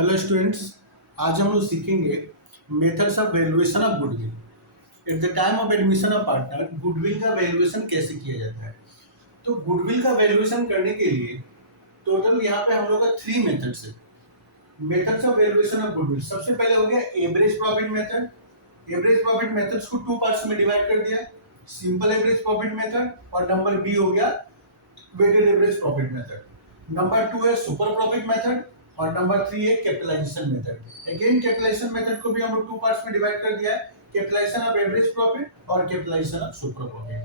Hello students, आज हम लोग सीखेंगे methods of valuation of goodwill. At the time of admission of partner goodwill का वैल्यूएशन कैसे किया जाता है। तो गुडविल का वैल्यूएशन करने के लिए टोटल यहाँ पे हम लोग का 3 मेथड्स है। Methods of valuation of goodwill, सबसे पहले हो गया average profit method. Average profit methods को 2 पार्ट्स में डिवाइड कर दिया, सिंपल एवरेज प्रॉफिट मेथड और नंबर बी हो गया weighted average profit method. Number 2 है सुपर प्रॉफिट मेथड और नंबर 3 है capitalisation method. Again capitalisation method को भी हम लोग 2 पार्ट्स में डिवाइड कर दिया है, कैपिटलाइजेशन ऑफ एवरेज प्रॉफिट और कैपिटलाइजेशन ऑफ सुपर प्रॉफिट।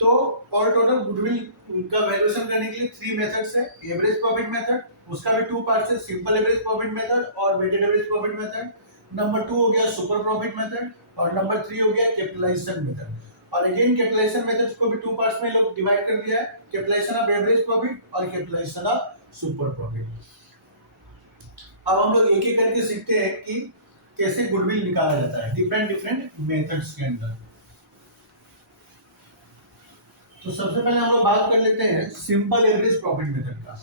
तो और टोटल गुडविल का वैल्यूएशन करने के लिए 3 मेथड्स है। एवरेज प्रॉफिट मेथड, उसका भी 2 पार्ट्स है, सिंपल एवरेज प्रॉफिट मेथड और weighted average profit method. Number 2 हो गया सुपर प्रॉफिट मेथड और नंबर 3 हो गया कैपिटलाइजेशन मेथड। और अगेन कैपिटलाइजेशन मेथड्स को भी 2 पार्ट्स में लोग डिवाइड कर दिया है, कैपिटलाइजेशन ऑफ एवरेज प्रॉफिट और कैपिटलाइजेशन ऑफ सुपर प्रॉफिट। अब हम लोग एक एक करके सीखते हैं कि कैसे गुडविल निकाला जाता है डिफरेंट डिफरेंट मेथड्स के अंदर। तो सबसे पहले हम लोग बात कर लेते हैं सिंपल एवरेज प्रॉफिट मेथड का।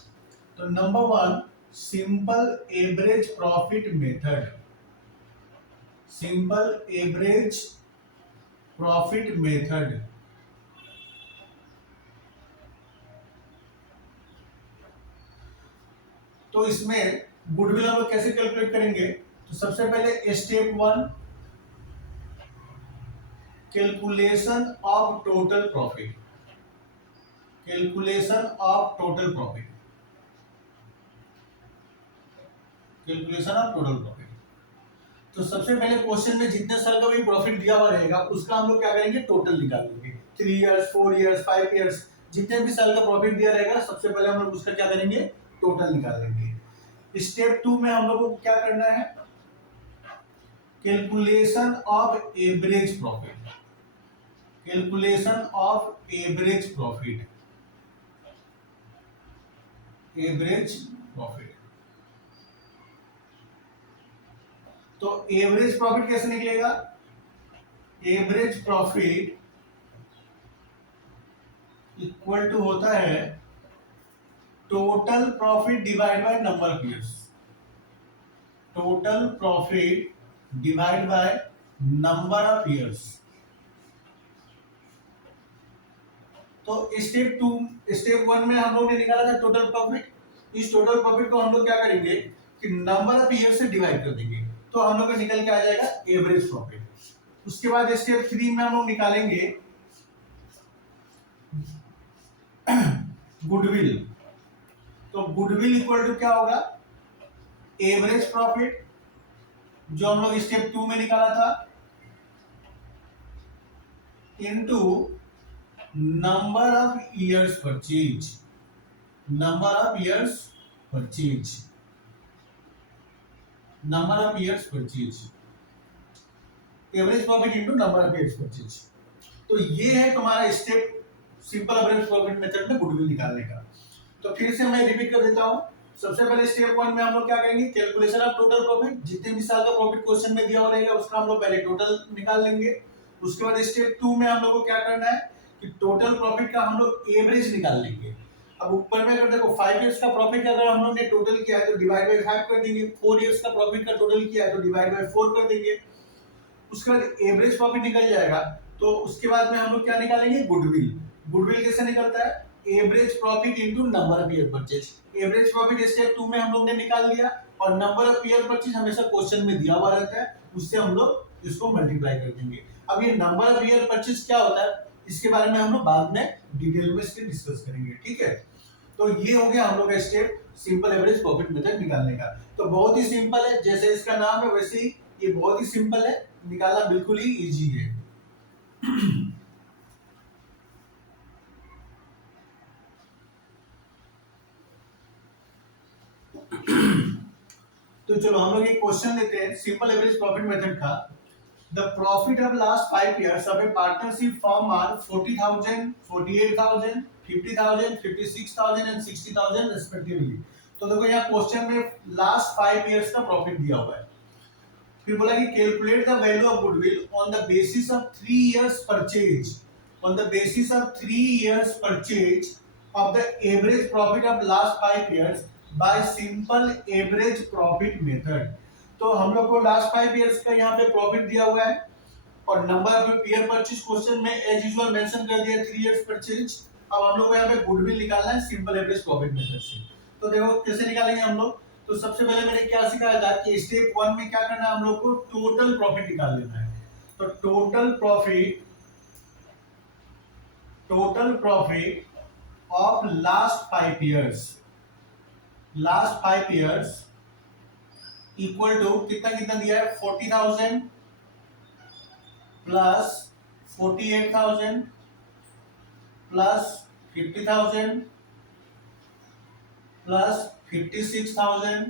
तो number 1 simple average profit method. Simple average profit method तो इसमें गुडविल हम लोग कैसे कैलकुलेट करेंगे। तो सबसे पहले step 1 calculation of total profit. Calculation of total profit. Calculation of total profit. तो सबसे पहले क्वेश्चन में जितने साल का भी प्रॉफिट दिया हुआ रहेगा उसका हम लोग क्या करेंगे, टोटल निकालेंगे। 3 इयर्स 4 इयर्स 5 इयर्स जितने भी साल का प्रॉफिट दिया रहेगा सबसे पहले हम लोग उसका क्या करेंगे, टोटल निकालेंगे। स्टेप 2 में हम लोग को क्या करना है, calculation of average profit. Calculation of average profit. Average profit. तो एवरेज प्रॉफिट कैसे निकलेगा, एवरेज प्रॉफिट इक्वल टू होता है total profit divide by number of years. Total profit divide by number of years. तो स्टेप 1 में हम लोग ने निकाला था टोटल प्रॉफिट। इस टोटल प्रॉफिट को हम लोग क्या करेंगे कि नंबर ऑफ ईयर से डिवाइड कर देंगे, तो हम लोग का निकल के आ जाएगा एवरेज प्रॉफिट। उसके बाद स्टेप 3 में हम लोग निकालेंगे गुडविल। तो गुडविल इक्वल टू क्या होगा, एवरेज प्रॉफिट जो हम लोग स्टेप 2 में निकाला था into number of years purchase. Number of years purchase. Number of years purchase. Average profit into number of years purchase. तो ये है तुम्हारा step simple average profit method में गुडविल निकालने का। तो फिर से मैं रिपीट कर देता हूं। सबसे पहले स्टेप 1 में हम लोग क्या करेंगे, कैलकुलेशन ऑफ टोटल प्रॉफिट। जितने भी साल का प्रॉफिट क्वेश्चन में दिया हुआ रहेगा उसका हम लोग पहले टोटल निकाल लेंगे। उसके बाद स्टेप 2 में हम लोग को क्या करना है कि टोटल प्रॉफिट का हम लोग एवरेज निकाल लेंगे। अब ऊपर में अगर देखो 5 इयर्स का प्रॉफिट अगर हम लोग ने टोटल किया है तो डिवाइड बाय 5 कर देंगे। 4 इयर्स का प्रॉफिट का टोटल किया है तो डिवाइड बाय 4 कर देंगे। उसके बाद एवरेज प्रॉफिट निकल जाएगा। तो उसके बाद में हम लोग क्या निकालेंगे, गुडविल। गुडविल कैसे निकलता है, average profit into number of year purchase. Average profit step 2 में हम लोग ने निकाल लिया और नंबर ऑफ ईयर परचेज हमेशा क्वेश्चन में दिया हुआ रहता है, उससे हम लोग इसको मल्टीप्लाई कर देंगे। अब ये नंबर ऑफ ईयर परचेज क्या होता है इसके बारे में हम लोग बाद में डिटेल में इसके डिस्कस करेंगे, ठीक है। तो ये हो गया हम लोग का step simple average profit method निकालने का। तो बहुत ही सिंपल है, जैसे इसका नाम है वैसे ही ये बहुत ही सिंपल है, निकालना बिल्कुल ही इजी है। तो चलो हम लोग एक क्वेश्चन लेते हैं सिंपल एवरेज प्रॉफिट मेथड का। The profit of last 5 years of a partnership firm are 40,000, 48,000, 50,000, 56,000 and 60,000 respectively. तो देखो यहाँ क्वेश्चन में लास्ट 5 इयर्स का प्रॉफिट दिया हुआ है। फिर बोला कि calculate the value of goodwill on the basis of 3 years purchase. On the basis of 3 years purchase of the average profit of last 5 years bye simple average profit method. तो हम लोग को लास्ट 5 इयर्स का यहाँ पे profit दिया हुआ है और number of year purchase question में एज यूजुअल मेंशन कर दिया 3 इयर्स परचेज। अब हम लोग को यहाँ पे गुडविल निकालना है सिंपल एवरेज प्रॉफिट मेथड से। तो देखो कैसे निकालेंगे हम लोग। तो सबसे पहले मैंने क्या सिखाया था कि स्टेप 1 में क्या करना है, हम लोग को टोटल प्रॉफिट निकाल लेना है। तो total profit of last 5 years equal to कितना कितना दिया है, 40,000 प्लस 48,000 प्लस 50,000 प्लस 56,000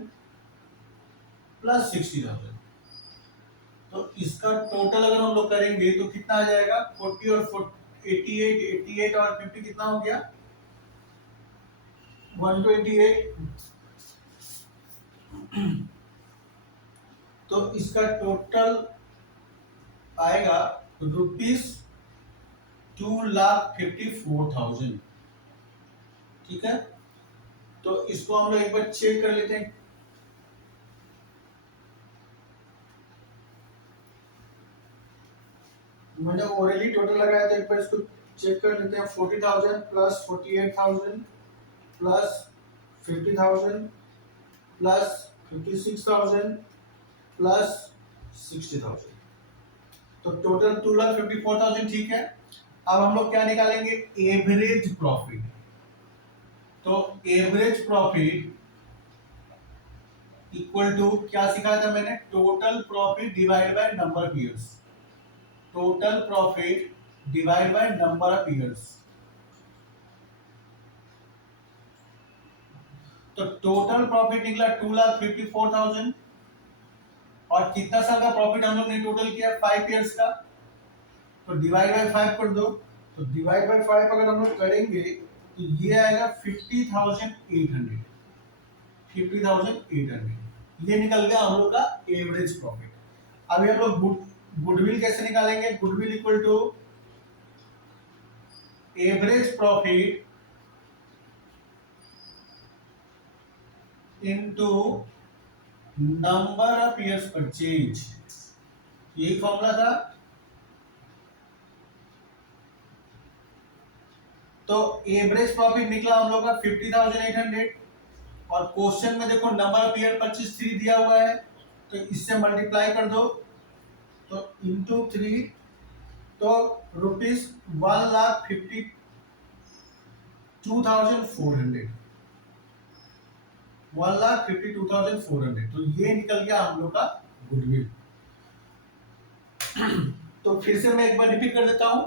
प्लस 60,000। तो इसका टोटल अगर हम लोग करेंगे तो कितना आ जाएगा, 40 और 88 और 50 कितना हो गया, 128। तो इसका टोटल आएगा ₹2,54,000। ठीक है, तो इसको हम लोग एक बार चेक कर लेते हैं। मैंने ओरली टोटल लगाया तो एक बार इसको चेक कर लेते हैं। 40,000 प्लस 48,000 प्लस 50,000 प्लस 56,000 प्लस 60,000, तो टोटल 2,54,000। ठीक है, अब हम लोग क्या निकालेंगे, एवरेज प्रॉफिट। तो एवरेज प्रॉफिट इक्वल टू क्या सिखाया था मैंने, total profit divide by number of years. Total profit divide by number of years. तो टोटल प्रॉफिट निकला 2,54,000 और कितना साल का प्रॉफिट हम लोग ने टोटल किया, 5 इयर्स का। तो डिवाइड बाय 5 कर दो। तो डिवाइड बाय 5 अगर हम लोग करेंगे तो ये आएगा 50,800। 50,800 ये निकल गया हम लोग का एवरेज प्रॉफिट। अभी हम लोग गुडविल कैसे निकालेंगे, goodwill equal to average profit into number of years purchase, यही फॉर्मूला था। तो एवरेज प्रॉफिट निकला हम लोग का 50,800 और क्वेश्चन में देखो नंबर ऑफ ईयर 25 दिया हुआ है, तो इससे मल्टीप्लाई कर दो, तो इंटू 3, तो ₹1,52,400। 1,52,400, तो ये निकल गया हम लोग का गुडविल। तो फिर से मैं एक बार रिपीट कर देता हूँ।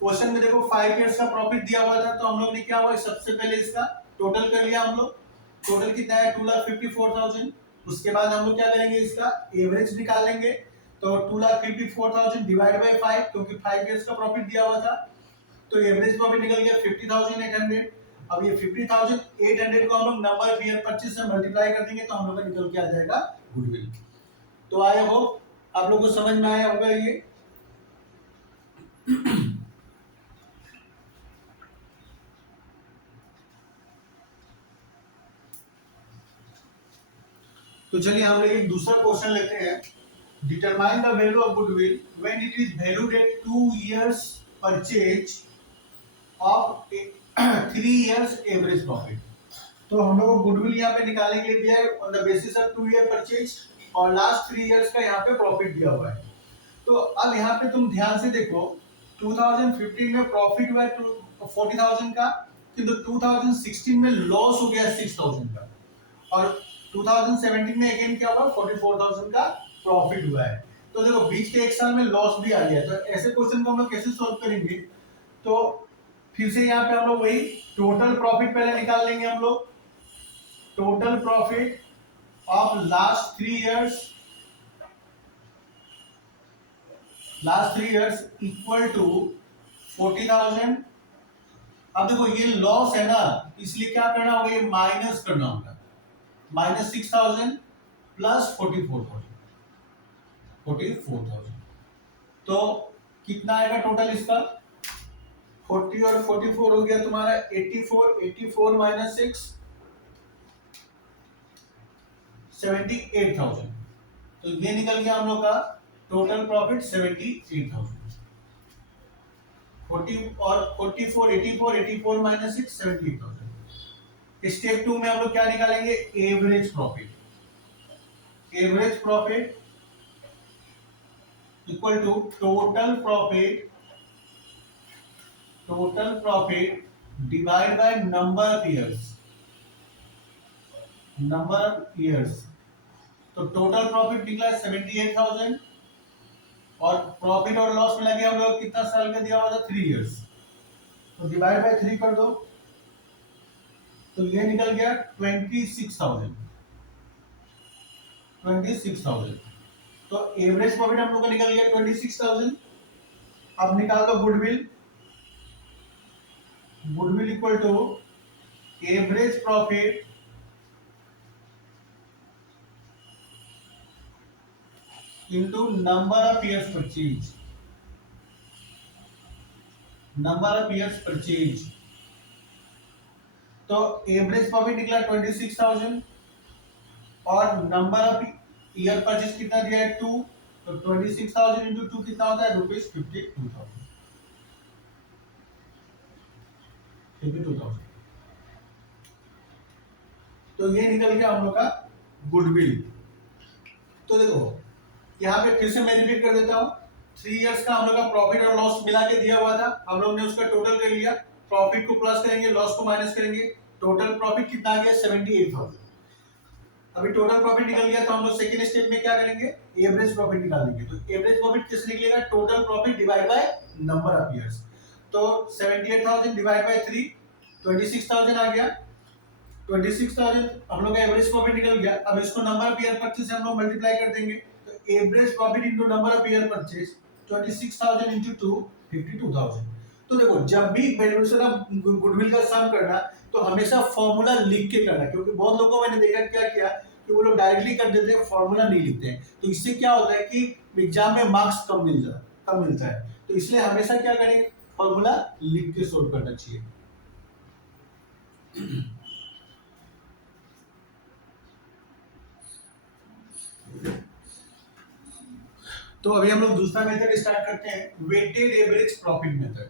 क्वेश्चन में देखो 5 इयर्स का प्रॉफिट दिया हुआ था, तो हम लोग ने क्या हुआ, सबसे पहले इसका टोटल कर लिया हम लोग। टोटल कितना है, 2,54,000। उसके बाद हम लोग क्या करेंगे, इसका एवरेज निकाल लेंगे। तो 2,54,000 डिवाइड बाय 5, क्योंकि 5 इयर्स का प्रॉफिट दिया हुआ था, तो एवरेज प्रॉफिट निकल गया 50,800। अब ये 50,800 को हम लोग नंबर ऑफ ईयर 25 से मल्टीप्लाई कर देंगे, तो हम लोग का निकल के आ जाएगा गुडविल। तो आई होप आप लोगों को समझ में आया होगा ये। तो चलिए हम लोग एक दूसरा क्वेश्चन लेते हैं। Determine the value of goodwill when it is valued at 2 years purchase of 3 years average profit. तो हम लोग को गुडविल यहाँ पे निकालने के लिए दिया है on the basis of 2 year purchase और लास्ट 3 इयर्स का यहाँ पे प्रॉफिट दिया हुआ है। तो अब यहाँ पे तुम ध्यान से देखो, 2015 में प्रॉफिट हुआ है 40,000 का, किंतु 2016 में लॉस हो गया 6,000 का, और 2017 में अगेन क्या हुआ, 44,000 का प्रॉफिट हुआ है। तो देखो बीच के एक साल में लॉस भी आ गया है। तो ऐसे क्वेश्चन को हम लोग कैसे सॉल्व करेंगे, तो फिर से यहाँ पे हम लोग वही टोटल प्रॉफिट पहले निकाल लेंगे हम लोग। Total profit of last 3 years equal to 40,000। अब देखो ये लॉस है ना, इसलिए क्या करना होगा, ये माइनस करना होगा। -6,000 प्लस 44,000। तो कितना आएगा टोटल इसका, 40 और 44 हो गया तुम्हारा 84। 84 माइनस 6 78,000। तो ये निकल गया हम लोग का टोटल प्रॉफिट 78,000। 40 और 44, 84, 84 माइनस 6, 78,000। स्टेप 2 में हम लोग क्या निकालेंगे? Average profit. Average profit equal to total profit divide by number of years. तो टोटल प्रॉफिट निकला 78,000 और प्रॉफिट और लॉस मिला के हम लोग कितना साल का दिया हुआ था? 3 इयर्स। तो डिवाइड बाय 3 कर दो, तो ये निकल गया 26,000। तो एवरेज प्रॉफिट हम लोग का निकल गया 26,000। अब निकाल दो goodwill equal to average profit into number of years purchase. तो एवरेज प्रॉफिट निकला 26,000 और नंबर ऑफ ईयर परचेज कितना दिया है? 2। तो 26,000 इंटू 2 कितना होता है? ₹52,000। तो ये निकल गया हम लोग का गुडविल। तो देखो यहाँ पे फिर से मैं रिपीट कर देता हूँ। 3 इयर्स का हम लोग का प्रॉफिट और लॉस मिला के दिया हुआ था, हम लोग ने उसका टोटल कर लिया। प्रॉफिट को प्लस करेंगे, लॉस को माइनस करेंगे। टोटल प्रॉफिट कितना आ गया? 78,000। अभी टोटल प्रॉफिट निकल गया, तो हम लोग सेकंड स्टेप में क्या करेंगे? एवरेज प्रॉफिट निकालेंगे। तो एवरेज प्रॉफिट किससे निकलेगा? Total profit divide by number of years. तो 78,000 डिवाइड बाय 3, 26,000 आ गया। 26,000 हम लोग का एवरेज प्रॉफिट निकल गया। अब इसको नंबर ऑफ ईयर परचेज से हम लोग मल्टीप्लाई कर देंगे। तो average profit into number of year purchase 26,000 into 2, 52,000। तो देखो जब भी वैल्यूएशन ऑफ गुडविल का सम करना तो हमेशा फॉर्मूला लिख के करना, क्योंकि बहुत लोगों को मैंने देखा क्या किया कि वो लोग डायरेक्टली कर देते हैं, फॉर्मूला नहीं लिखते हैं। तो इससे क्या होता है कि एग्जाम में मार्क्स कम मिलता है। तो इसलिए हमेशा क्या करेंगे? फॉर्मूला लिख के सोल्व करना चाहिए। तो अभी हम लोग दूसरा मेथड स्टार्ट करते हैं, वेटेड एवरेज प्रॉफिट मेथड।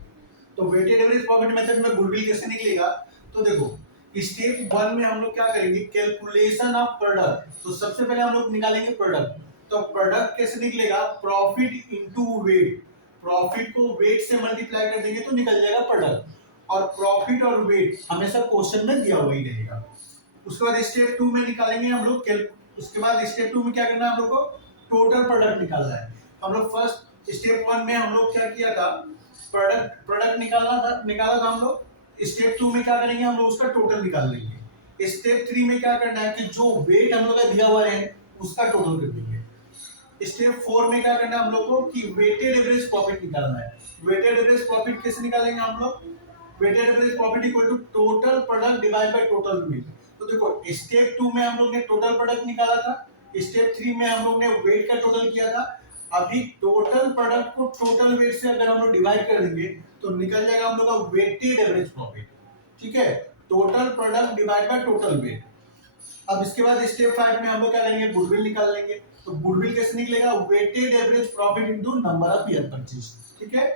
तो वेटेड एवरेज प्रॉफिट मेथड में गुडविल कैसे निकलेगा? तो देखो स्टेप 1 में हम लोग क्या करेंगे? Calculation of product. तो सबसे पहले हम लोग निकालेंगे प्रोडक्ट। तो प्रोडक्ट कैसे निकलेगा? Profit into wait. प्रॉफिट को वेट से मल्टीप्लाई कर देंगे तो निकल जाएगा प्रोडक्ट। और प्रॉफिट और वेट हमेशा क्वेश्चन में दिया हुआ ही रहेगा। उसके बाद स्टेप 2 में निकालेंगे हम लोग उसके बाद स्टेप 2 में क्या करना है हम लोग को? टोटल प्रोडक्ट निकालना है। हम लोग फर्स्ट स्टेप 1 में हम लोग क्या किया था? प्रोडक्ट निकाला था हम लोग। स्टेप 2 में क्या करेंगे? हम लोग उसका टोटल निकाल लेंगे। स्टेप 3 में क्या करना है कि जो वेट हम लोग का दिया हुआ है उसका टोटल कर देंगे। स्टेप 4 में क्या करना है हम लोग को कि वेटेड एवरेज प्रॉफिट निकालना है। वेटेड एवरेज प्रॉफिट कैसे निकालेंगे हम लोग? Weighted average profit equal to total product divide by total weight. तो देखो स्टेप 2 में हम लोग ने टोटल प्रोडक्ट निकाला था, स्टेप 3 में हम लोग ने वेट का टोटल किया था। अभी टोटल प्रोडक्ट को टोटल वेट से अगर हम लोग डिवाइड कर देंगे तो निकल जाएगा हम लोग का वेटेड एवरेज प्रॉफिट। ठीक है, total product divide by total wait. अब इसके बाद स्टेप 5 में हम लोग क्या करेंगे? गुडविल निकाल लेंगे। तो गुडविल कैसे निकलेगा? Weighted average profit into number of year purchase. ठीक है,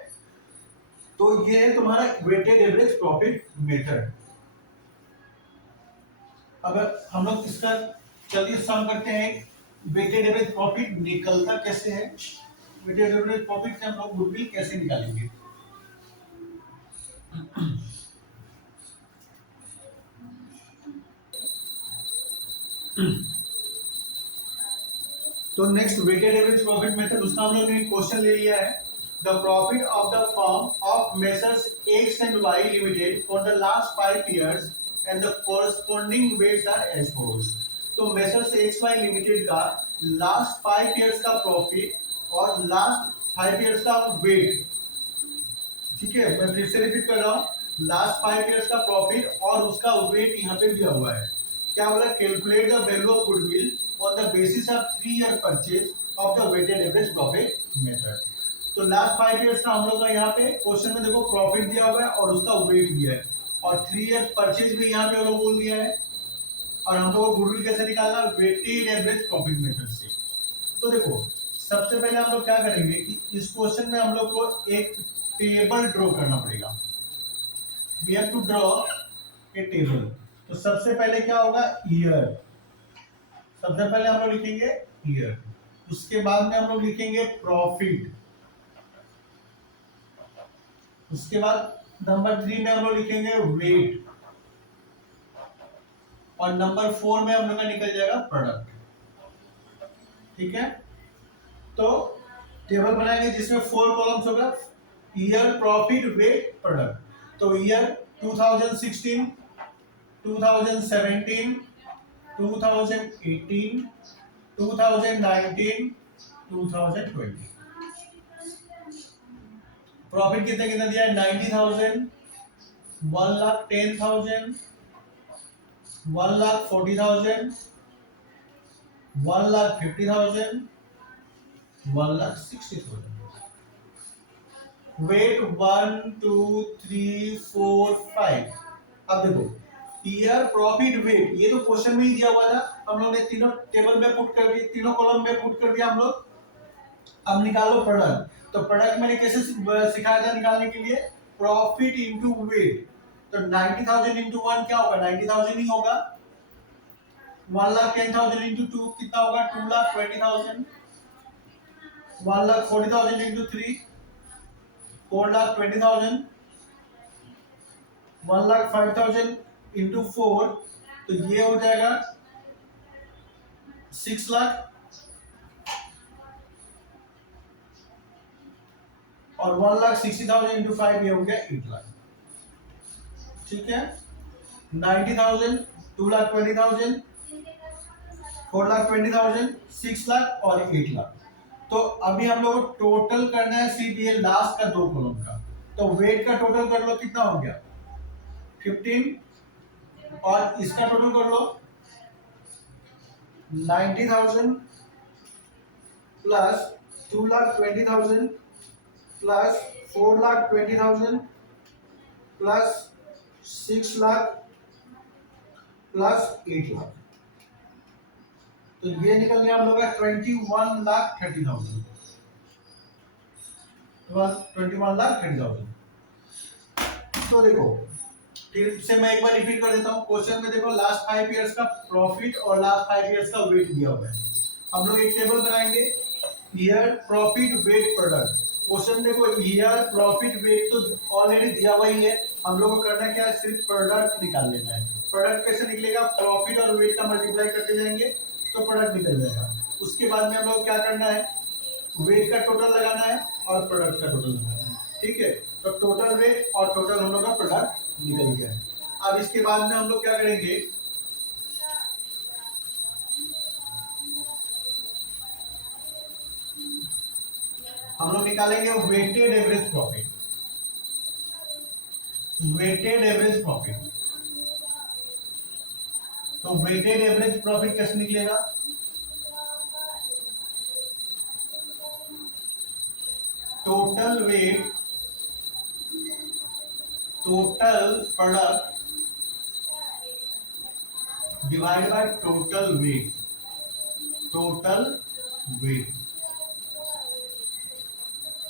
तो ये है तुम्हारा वेटेड एवरेज प्रॉफिट मेथड। अगर हम लोग इसका चलिए सम करते हैं, वेटेड एवरेज प्रॉफिट निकलता कैसे है? वेटेड एवरेज प्रॉफिट से हम लोग गुडविल कैसे निकालेंगे? तो next weighted average profit method, उसका हम लोग ने क्वेश्चन ले लिया है। The profit of the firm of Messrs X and Y limited for the last 5 years and the corresponding weights are as follows. तो मेसर्स एक्स वाई लिमिटेड का last 5 years का प्रॉफिट और लास्ट 5 इयर्स का weight. ठीक है, मैं फिर से रिपीट कर रहा हूँ, लास्ट 5 इयर्स का प्रॉफिट और उसका वेट यहाँ पे दिया हुआ है। क्या बोला? Calculate the value of goodwill on the basis of 3 year purchase of the weighted average profit method. तो लास्ट 5 इयर्स का हम लोग का यहाँ पे क्वेश्चन में देखो प्रॉफिट दिया हुआ है और उसका वेट दिया है, और 3 ईयर परचेज भी यहाँ पे बोल दिया है। और हम लोग को गुडविल कैसे निकालना, वेटेड एवरेज प्रॉफिट मेथड से। तो देखो सबसे पहले हम लोग क्या करेंगे कि इस क्वेश्चन में हम लोग को एक टेबल ड्रॉ करना पड़ेगा। We have to draw a table. तो सबसे पहले क्या होगा, ईयर। सबसे पहले हम लोग लिखेंगे ईयर, उसके बाद में हम लोग लिखेंगे प्रॉफिट, उसके बाद नंबर 3 में हम लोग लिखेंगे वेट, और नंबर 4 में हम लोग का निकल जाएगा प्रोडक्ट। ठीक है, तो टेबल बनाएंगे जिसमें 4 कॉलम्स होगा, ईयर, प्रॉफिट, वेट, प्रोडक्ट। तो ईयर 2016, 2017, 2018, 2019, 2020। प्रॉफिट कितने कितना दिया है, 90,000, 1,10,000, 1,40,000, 1,50,000, 1,60,000। वेट 1 2 3 4 5। अब देखो ईयर, प्रॉफिट, वेट, ये तो क्वेश्चन में ही दिया हुआ था, हम लोग ने तीनों टेबल में पुट कर दिए, तीनों कॉलम में पुट कर दिया हम लोग। अब निकालो प्रोडक्ट। तो प्रोडक्ट मैंने कैसे सिखाया था निकालने के लिए, प्रॉफिट इंटू वेट। तो 90,000 इंटू 1 क्या होगा, 90,000 ही होगा। 1,10,000 इंटू 2 कितना होगा, 2,20,000। 1,40,000 इंटू 3 4,20,000। 1,05,000 इंटू 4 तो ये हो जाएगा 6 लाख, और 1,60,000 इंटू 5 ये हो गया 8 लाख। ठीक है, 90,000, 2,20,000, 4,20,000, 6 लाख और 8 लाख। तो अभी हम लोग को टोटल करना है सीपीएल लास्ट का 2 कॉलम का। तो वेट का टोटल कर लो, कितना हो गया 15, और इसका टोटल कर लो 90,000 plus 2,20,000 plus 4,20,000 plus 6 lakh plus 8 lakh. तो ये निकल गया हम लोग का 21,30,000। 21,30,000। तो देखो फिर से मैं एक बार रिपीट कर देता हूँ, क्वेश्चन में देखो लास्ट 5 इयर्स का प्रॉफिट और लास्ट 5 इयर्स का वेट दिया हुआ है। हम लोग एक टेबल बनाएंगे, year, profit, weight, product. Question देखो ईयर, प्रॉफिट, वेट तो ऑलरेडी दिया हुआ ही है, हम लोग को करना क्या है, सिर्फ प्रोडक्ट निकाल लेना है। प्रोडक्ट कैसे निकलेगा, प्रॉफिट और वेट का मल्टीप्लाई करते जाएंगे तो प्रोडक्ट निकल जाएगा। उसके बाद में हम लोग क्या करना है, वेट का टोटल लगाना है और प्रोडक्ट का टोटल लगाना है। ठीक है, तो टोटल वेट और टोटल हम लोग का प्रोडक्ट निकल गया है। अब इसके बाद में हम लोग क्या करेंगे, हम लोग निकालेंगे weighted average profit. Weighted average profit, तो वेटेड एवरेज प्रॉफिट कैसे निकलेगा, total weight, total product divide by total weight. Total weight,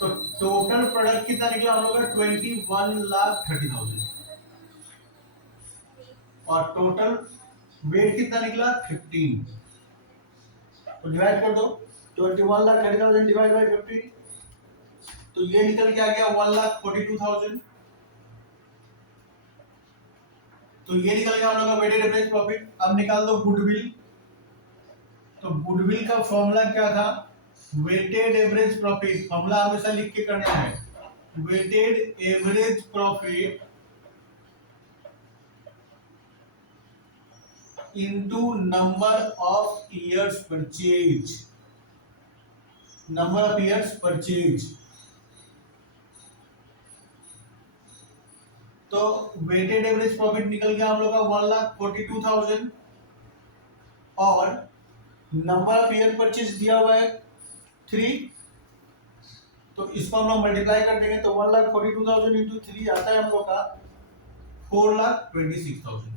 तो टोटल प्रोडक्ट कितना निकला हम लोग का 21,30,000, और टोटल वेट कितना निकला 15। तो डिवाइड कर दो, 21,30,000 डिवाइड बाय 15, तो ये निकल के आ गया 1,42,000। तो ये निकल गया हम लोग का वेटेड एवरेज प्रॉफिट। अब निकाल दो गुडविल। तो गुडविल का फॉर्मूला क्या था, वेटेड एवरेज प्रॉफिट, फॉर्मूला हमेशा लिख के करना है, weighted average profit into number of years purchase. Number of years purchase. तो वेटेड एवरेज प्रॉफिट निकल गया हम लोग का 1,42,000, और नंबर ऑफ ईयर परचेज दिया हुआ है 3, तो इसको हम लोग मल्टीप्लाई कर देंगे तो 1,42,000 इंटू 3 आता है हम लोग का 4,26,000।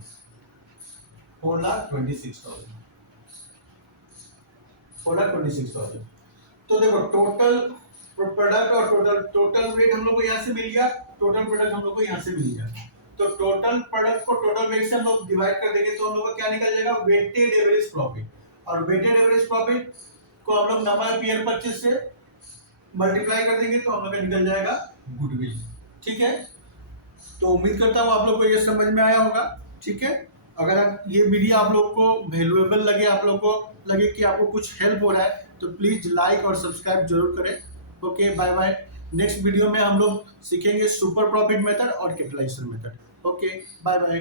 4,26,000, 4,26,000। तो देखो टोटल प्रोडक्ट और टोटल वेट हम लोग को यहाँ से मिल गया, टोटल प्रोडक्ट हम लोग को यहाँ से मिल गया। तो टोटल प्रोडक्ट को टोटल वेट से हम लोग डिवाइड कर देंगे तो हम लोग को क्या निकल जाएगा, वेटेड एवरेज प्रॉफिट। और वेटेड एवरेज प्रॉफिट को हम लोग नंबर ऑफ ईयर परचेज से मल्टीप्लाई कर देंगे तो हम लोग का निकल जाएगा गुडविल। ठीक है, तो उम्मीद करता हूँ आप लोग को ये समझ में आया होगा। ठीक है, अगर ये वीडियो आप लोग को वैल्यूएबल लगे, आप लोग को लगे कि आपको कुछ हेल्प हो रहा है, तो प्लीज लाइक और सब्सक्राइब जरूर करें। Okay, bye bye. Next video में हम लोग सीखेंगे सुपर प्रॉफिट मेथड और capitalisation method. Okay, bye bye.